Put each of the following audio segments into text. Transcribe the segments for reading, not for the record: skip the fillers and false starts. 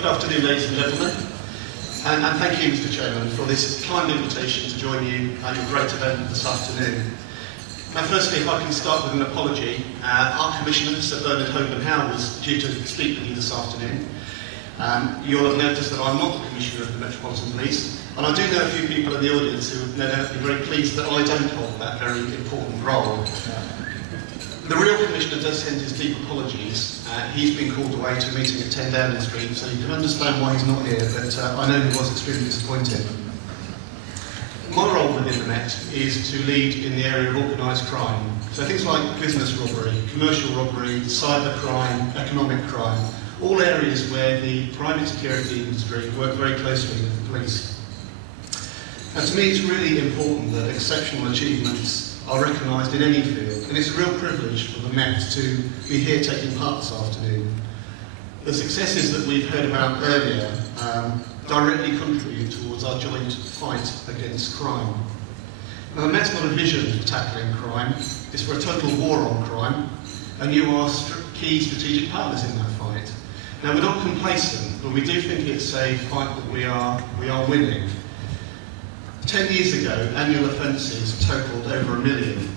Good afternoon, ladies and gentlemen, and thank you, Mr. Chairman, for this kind invitation to join you at your great event this afternoon. Now, firstly, if I can start with an apology. Our Commissioner, Sir Bernard Hogan-Howe, was due to speak with you this afternoon. You'll have noticed that I'm not the Commissioner of the Metropolitan Police, and I do know a few people in the audience who would no doubt be very pleased that I don't hold that very important role. The real Commissioner does send his deep apologies. He's been called away to a meeting at 10 Downing Street, so you can understand why he's not here, but I know he was extremely disappointed. My role within the Met is to lead in the area of organised crime. So things like business robbery, commercial robbery, cyber crime, economic crime, all areas where the private security industry work very closely with the police. And to me, it's really important that exceptional achievements are recognised in any field, and it's a real privilege for the Met to be here taking part this afternoon. The successes that we've heard about earlier directly contribute towards our joint fight against crime. Now, the Met's got a vision for tackling crime. It's for a total war on crime, and you are key strategic partners in that fight. Now, we're not complacent, but we do think it's a fight that we are winning. 10 years ago, annual offences totalled over 1 million,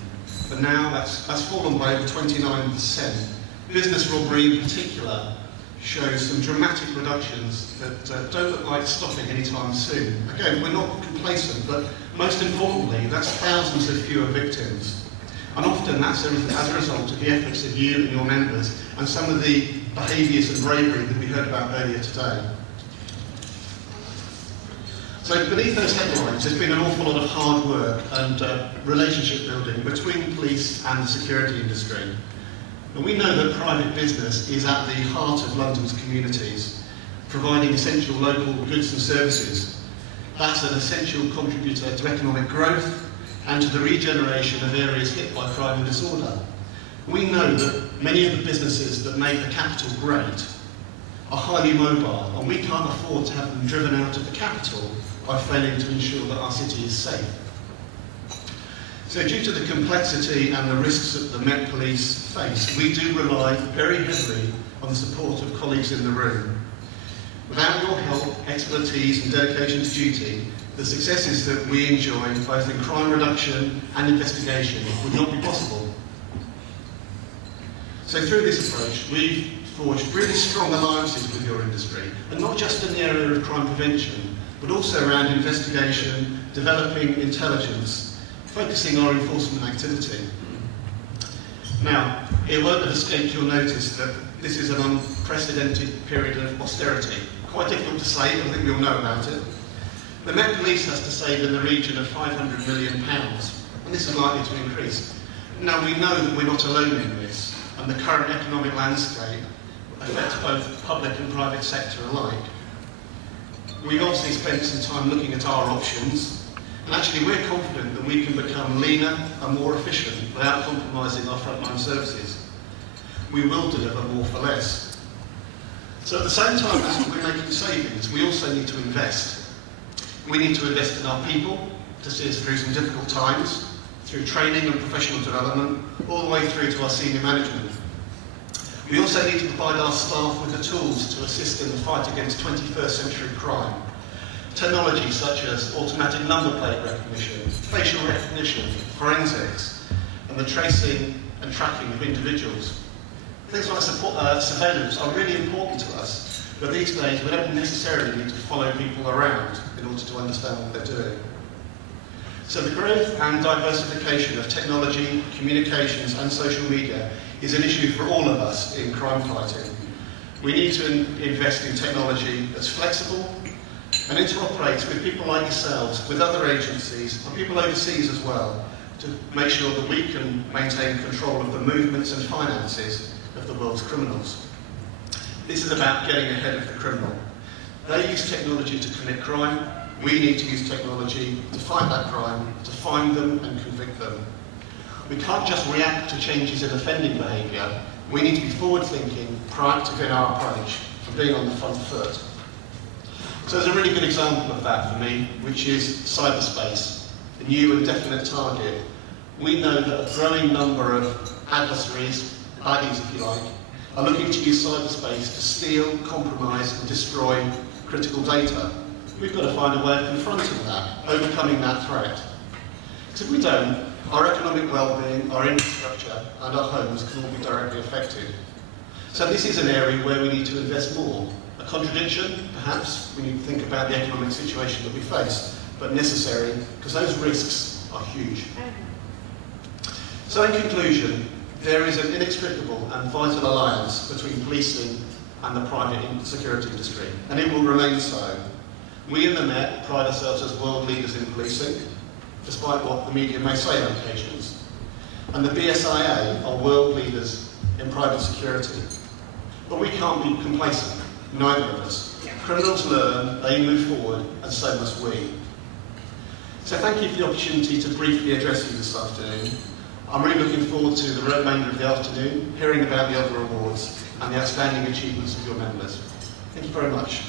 but now that's fallen by over 29%. Business robbery in particular shows some dramatic reductions that don't look like stopping anytime soon. Again, we're not complacent, but most importantly, that's thousands of fewer victims. And often that's as a result of the efforts of you and your members and some of the behaviours and bravery that we heard about earlier today. So beneath those headlines, there's been an awful lot of hard work and relationship building between police and the security industry. And we know that private business is at the heart of London's communities, providing essential local goods and services. That's an essential contributor to economic growth and to the regeneration of areas hit by crime and disorder. We know that many of the businesses that make the capital great are highly mobile, and we can't afford to have them driven out of the capital by failing to ensure that our city is safe. So due to the complexity and the risks that the Met Police face, we do rely very heavily on the support of colleagues in the room. Without your help, expertise and dedication to duty, the successes that we enjoy, both in crime reduction and investigation, would not be possible. So through this approach, we've forged really strong alliances with your industry, and not just in the area of crime prevention, but also around investigation, developing intelligence, focusing our enforcement activity. Now, it won't have escaped your notice that this is an unprecedented period of austerity. Quite difficult to say, but I think we all know about it. The Met Police has to save in the region of £500 million, and this is likely to increase. Now, we know that we're not alone in this, and the current economic landscape affects both public and private sector alike. We've obviously spent some time looking at our options, and actually we're confident that we can become leaner and more efficient without compromising our frontline services. We will deliver more for less. So at the same time as we're making savings, we also need to invest. We need to invest in our people to see us through some difficult times, through training and professional development, all the way through to our senior management. We also need to provide our staff with the tools to assist in the fight against 21st century crime. Technology such as automatic number plate recognition, facial recognition, forensics, and the tracing and tracking of individuals. Things like surveillance are really important to us, but these days we don't necessarily need to follow people around in order to understand what they're doing. So the growth and diversification of technology, communications and social media is an issue for all of us in crime fighting. We need to invest in technology that's flexible and interoperates with people like yourselves, with other agencies and people overseas as well, to make sure that we can maintain control of the movements and finances of the world's criminals. This is about getting ahead of the criminal. They use technology to commit crime. We need to use technology to fight that crime, to find them and convict them. We can't just react to changes in offending behaviour. We need to be forward-thinking, proactive in our approach, and being on the front foot. So there's a really good example of that for me, which is cyberspace, a new and definite target. We know that a growing number of adversaries, baddies if you like, are looking to use cyberspace to steal, compromise and destroy critical data. We've got to find a way of confronting that, overcoming that threat. Because if we don't, our economic well-being, our infrastructure and our homes can all be directly affected. So this is an area where we need to invest more. A contradiction, perhaps, when you think about the economic situation that we face, but necessary, because those risks are huge. So in conclusion, there is an inextricable and vital alliance between policing and the private security industry, and it will remain so. We in the Met pride ourselves as world leaders in policing, despite what the media may say on occasions. And the BSIA are world leaders in private security. But we can't be complacent, neither of us. Criminals learn, they move forward, and so must we. So thank you for the opportunity to briefly address you this afternoon. I'm really looking forward to the remainder of the afternoon, hearing about the other awards and the outstanding achievements of your members. Thank you very much.